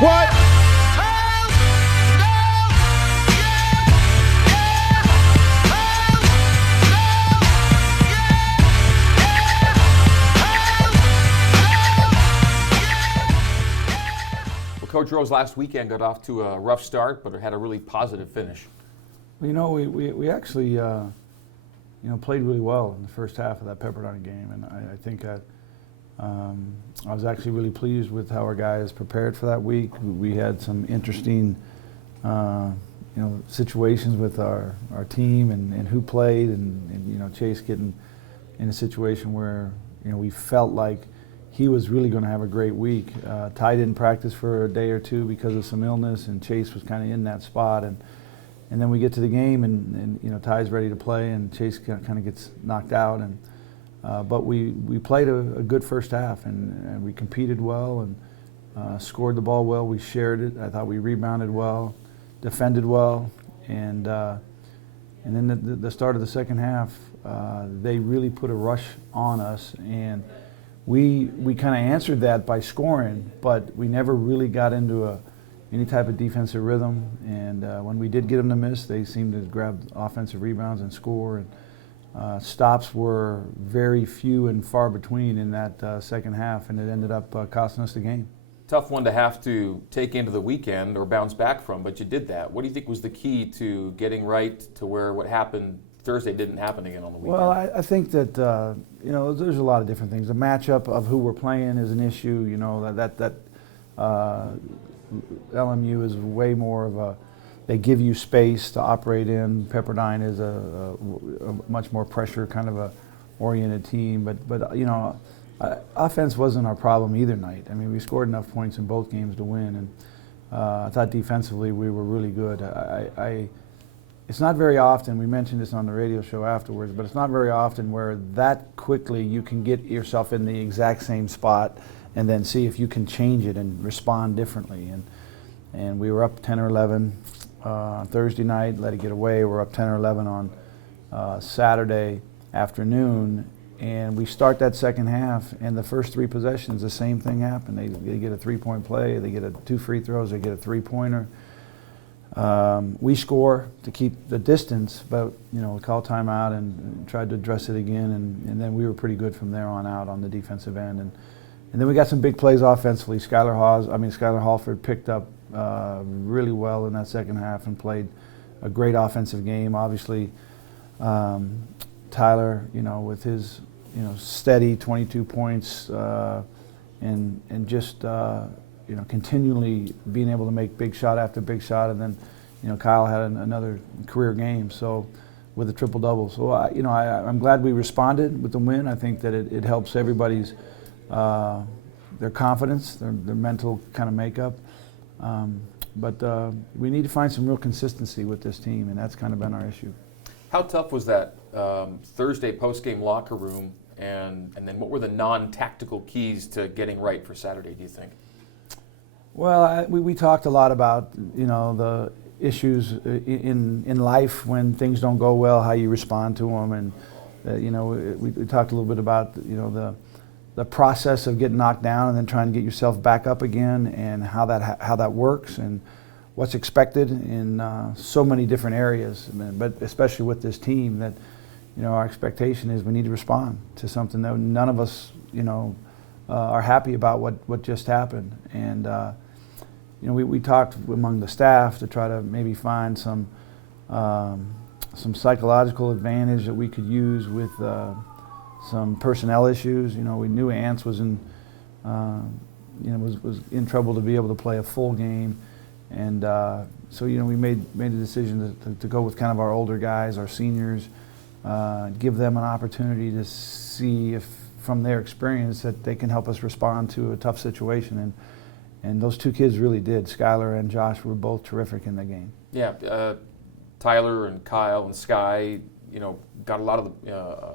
What? Coach Rose last weekend got off to a rough start, but had a really positive finish. Well, we actually played really well in the first half of that Pepperdine game, and I think that I was actually really pleased with how our guys prepared for that week. We had some interesting situations with our team and who played, and Chase getting in a situation where we felt like he was really going to have a great week. Ty didn't practice for a day or two because of some illness, and Chase was kind of in that spot. And then we get to the game, and Ty's ready to play, and Chase kind of gets knocked out. But we played a good first half, and we competed well and scored the ball well. We shared it. I thought we rebounded well, defended well, and then the start of the second half, they really put a rush on us, and we kind of answered that by scoring, but we never really got into any type of defensive rhythm. And when we did get them to miss, they seemed to grab offensive rebounds and score. And stops were very few and far between in that second half, and it ended up costing us the game. Tough one to have to take into the weekend or bounce back from, but you did that. What do you think was the key to getting right to where what happened Thursday didn't happen again on the weekend? Well, I think that there's a lot of different things. The matchup of who we're playing is an issue. LMU is way more of a, they give you space to operate in. Pepperdine is a much more pressure kind of a oriented team. But offense wasn't our problem either night. I mean, we scored enough points in both games to win, and I thought defensively we were really good. It's not very often, we mentioned this on the radio show afterwards, but it's not very often where that quickly you can get yourself in the exact same spot and then see if you can change it and respond differently. And we were up 10 or 11 Thursday night, let it get away. We're up 10 or 11 on Saturday afternoon, and we start that second half, and the first three possessions, the same thing happened. They get a three-point play, they get two free throws, they get a three-pointer. We score to keep the distance, but we call timeout and tried to address it again, and then we were pretty good from there on out on the defensive end, and then we got some big plays offensively. Skylar Halford picked up really well in that second half and played a great offensive game. Obviously, Tyler, with his steady 22 points and just continually being able to make big shot after big shot, and then, Kyle had another career game, so with a triple-double. So, I'm glad we responded with the win. I think that it helps everybody's their confidence, their mental kind of makeup. But we need to find some real consistency with this team, and that's kind of been our issue. How tough was that Thursday post-game locker room, and then what were the non-tactical keys to getting right for Saturday, do you think? Well, we talked a lot about the issues in life when things don't go well, how you respond to them, and we talked a little bit about the process of getting knocked down and then trying to get yourself back up again, and how that works and what's expected in so many different areas. But especially with this team, that our expectation is we need to respond to something that none of us are happy about what just happened. And we talked among the staff to try to maybe find some psychological advantage that we could use with some personnel issues. We knew Ants was was in trouble to be able to play a full game, and so we made a decision to go with kind of our older guys, our seniors, give them an opportunity to see if from their experience that they can help us respond to a tough situation. And those two kids really did. Skylar and Josh were both terrific in the game. Yeah, Tyler and Kyle and Sky, got a lot of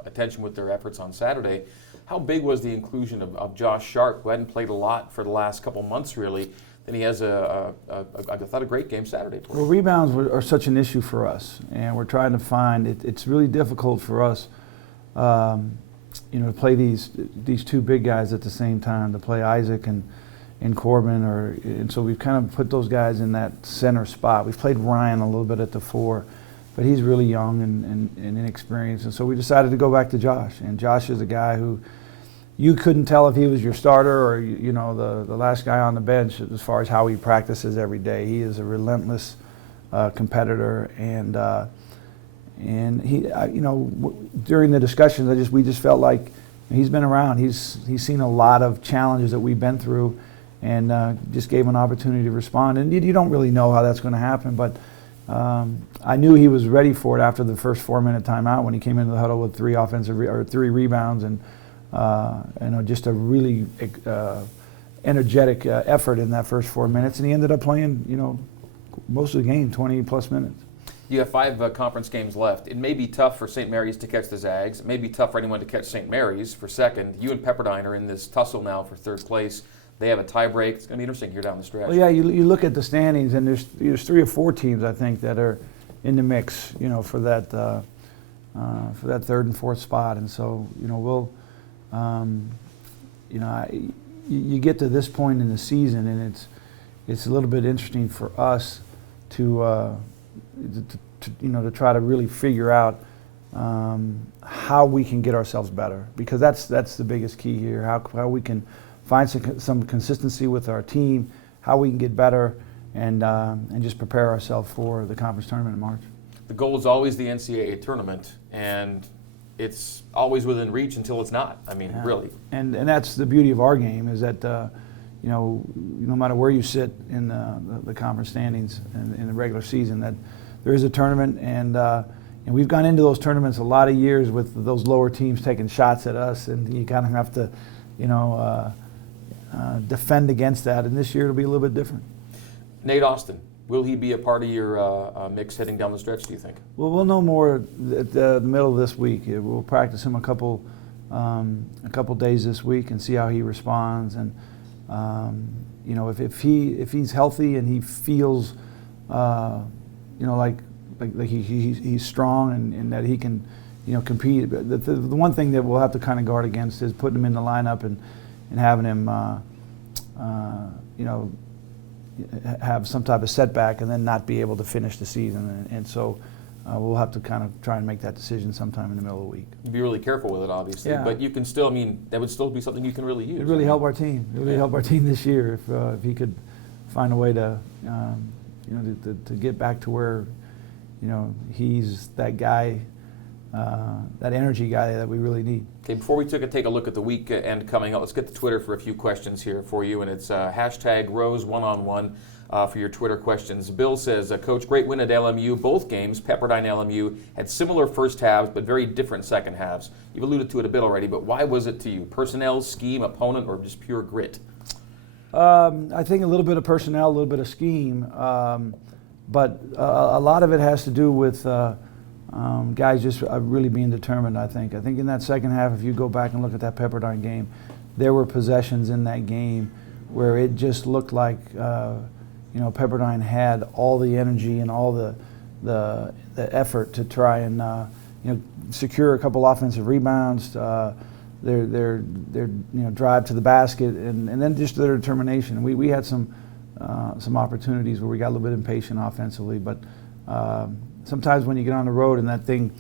attention with their efforts on Saturday. How big was the inclusion of Josh Sharp, who hadn't played a lot for the last couple months, really? Then he has I thought a great game Saturday. Well, rebounds are such an issue for us, and we're trying to find it's really difficult for us, to play these two big guys at the same time, to play Isaac and in Corbin, and so we've kind of put those guys in that center spot. We've played Ryan a little bit at the 4, but he's really young and inexperienced, and so we decided to go back to Josh. And Josh is a guy who you couldn't tell if he was your starter or the last guy on the bench as far as how he practices every day. He is a relentless competitor, and he, during the discussions, we just felt like he's been around. He's seen a lot of challenges that we've been through, and just gave him an opportunity to respond. And you don't really know how that's going to happen, but I knew he was ready for it after the first 4-minute timeout when he came into the huddle with 3 rebounds and just a really energetic effort in that first 4 minutes, and he ended up playing most of the game, 20+ minutes. You have 5 conference games left. It may be tough for St. Mary's to catch the Zags. It may be tough for anyone to catch St. Mary's for second. You and Pepperdine are in this tussle now for 3rd place. They have a tie break. It's going to be interesting here down the stretch. Well, yeah, you look at the standings, and there's 3 or 4 teams, I think, that are in the mix, for that 3rd and 4th spot. And so, we'll, you get to this point in the season, and it's a little bit interesting for us to try to really figure out how we can get ourselves better, because that's the biggest key here. How we can find some consistency with our team, how we can get better, and just prepare ourselves for the conference tournament in March. The goal is always the NCAA tournament, and it's always within reach until it's not. I mean, really. And that's the beauty of our game, is that no matter where you sit in the conference standings in the regular season, that there is a tournament, and we've gone into those tournaments a lot of years with those lower teams taking shots at us, and you kind of have to, defend against that. And this year it'll be a little bit different. Nate Austin, will he be a part of your mix heading down the stretch, do you think? Well, we'll know more at the middle of this week. We'll practice him a couple days this week and see how he responds. And if he's healthy and he feels like he's strong and that he can compete. But the one thing that we'll have to kind of guard against is putting him in the lineup and having him have some type of setback and then not be able to finish the season. And so we'll have to kind of try and make that decision sometime in the middle of the week. You'd be really careful with it, obviously. Yeah. But you can still, that would still be something you can really use. It'd really help our team. It would really help our team this year if he could find a way to get back to where he's that guy, that energy guy that we really need. Okay, before we take a look at the weekend coming up, let's get to Twitter for a few questions here for you, and it's hashtag Rose1on1 for your Twitter questions. Bill says, Coach, great win at LMU. Both games, Pepperdine and LMU, had similar first halves but very different second halves. You've alluded to it a bit already, but why was it to you? Personnel, scheme, opponent, or just pure grit? I think a little bit of personnel, a little bit of scheme, but a lot of it has to do with guys just really being determined, I think. I think in that second half, if you go back and look at that Pepperdine game, there were possessions in that game where it just looked like Pepperdine had all the energy and all the effort to try and secure a couple offensive rebounds, their drive to the basket, and then just their determination. We had some opportunities where we got a little bit impatient offensively, but sometimes when you get on the road and that thing,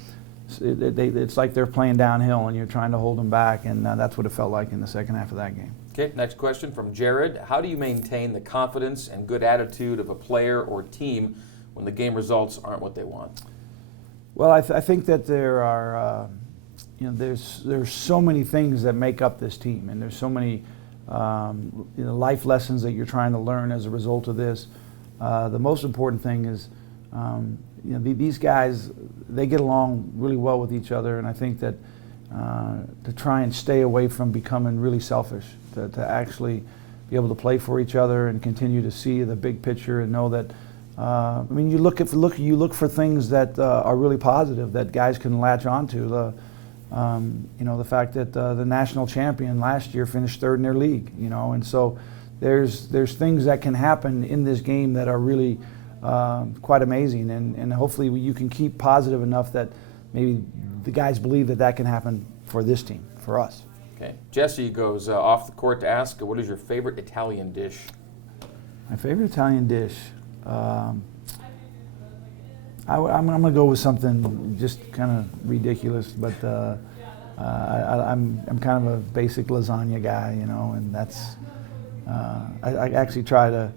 it's like they're playing downhill and you're trying to hold them back, and that's what it felt like in the second half of that game. Okay, next question from Jared. How do you maintain the confidence and good attitude of a player or team when the game results aren't what they want? Well, I think that there are, there's so many things that make up this team, and there's so many life lessons that you're trying to learn as a result of this. The most important thing is, these guys, they get along really well with each other, and I think that to try and stay away from becoming really selfish, to actually be able to play for each other and continue to see the big picture and know that. You look for things that are really positive that guys can latch onto. The fact that the national champion last year finished third in their league, and so there's things that can happen in this game that are really quite amazing, and hopefully you can keep positive enough that maybe the guys believe that can happen for this team, for us. Okay. Jesse goes off the court to ask, what is your favorite Italian dish? My favorite Italian dish. I'm going to go with something just kind of ridiculous, but I'm kind of a basic lasagna guy, you know, and that's I actually try to.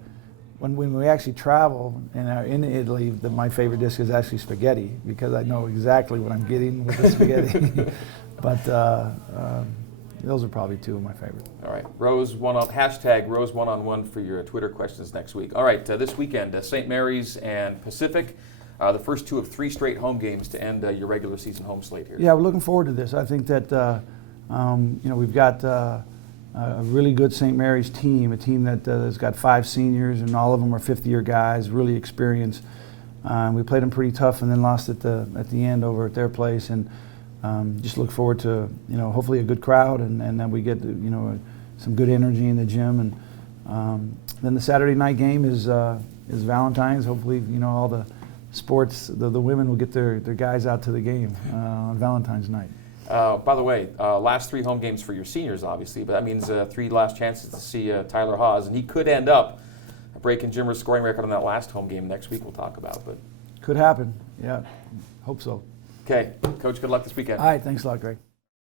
When we actually travel and are in Italy, my favorite dish is actually spaghetti because I know exactly what I'm getting with the spaghetti. But those are probably two of my favorites. All right, Rose Rose one-on-one for your Twitter questions next week. All right, this weekend, St. Mary's and Pacific, the first 2 of 3 straight home games to end your regular season home slate here. Yeah, we're looking forward to this. I think that we've got a really good St. Mary's team, a team that has got 5 seniors, and all of them are 50-year guys, really experienced. We played them pretty tough, and then lost at the end over at their place, and just look forward to hopefully a good crowd, and then we get some good energy in the gym, and then the Saturday night game is Valentine's. Hopefully all the sports, the women will get their guys out to the game on Valentine's night. By the way, last 3 home games for your seniors, obviously, but that means 3 last chances to see Tyler Haws, and he could end up breaking Jimmer's scoring record on that last home game next week. We'll talk about, but could happen. Yeah, hope so. Okay, Coach, good luck this weekend. All right, thanks a lot, Greg.